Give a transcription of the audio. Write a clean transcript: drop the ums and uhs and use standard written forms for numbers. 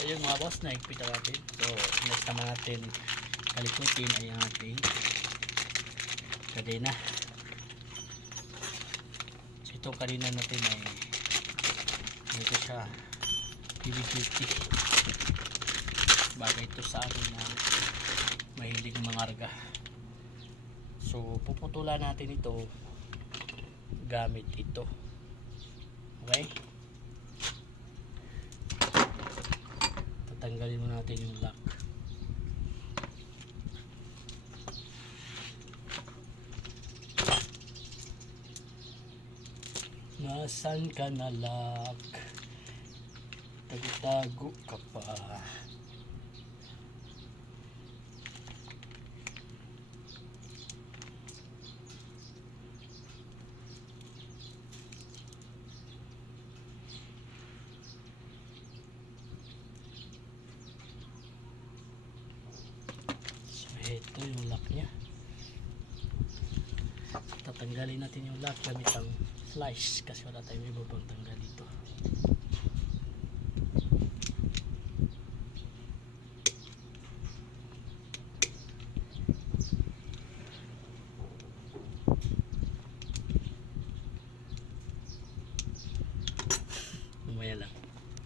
ayun mga boss, naigpit na natin. So next naman natin kalikutin ay ang ating kadena. So itong kadena natin ay ito siya, heavy duty, bagay ito sa akin na mahilig mangarga. So puputulan natin ito gamit ito. Okay, tatanggalin mo natin yung lock. Nasaan ka na, lock? Tago ka pa. So ito yung lock nya. Tatanggalin natin yung lock gamit ang flash kasi wala tayong iba pang tanggal.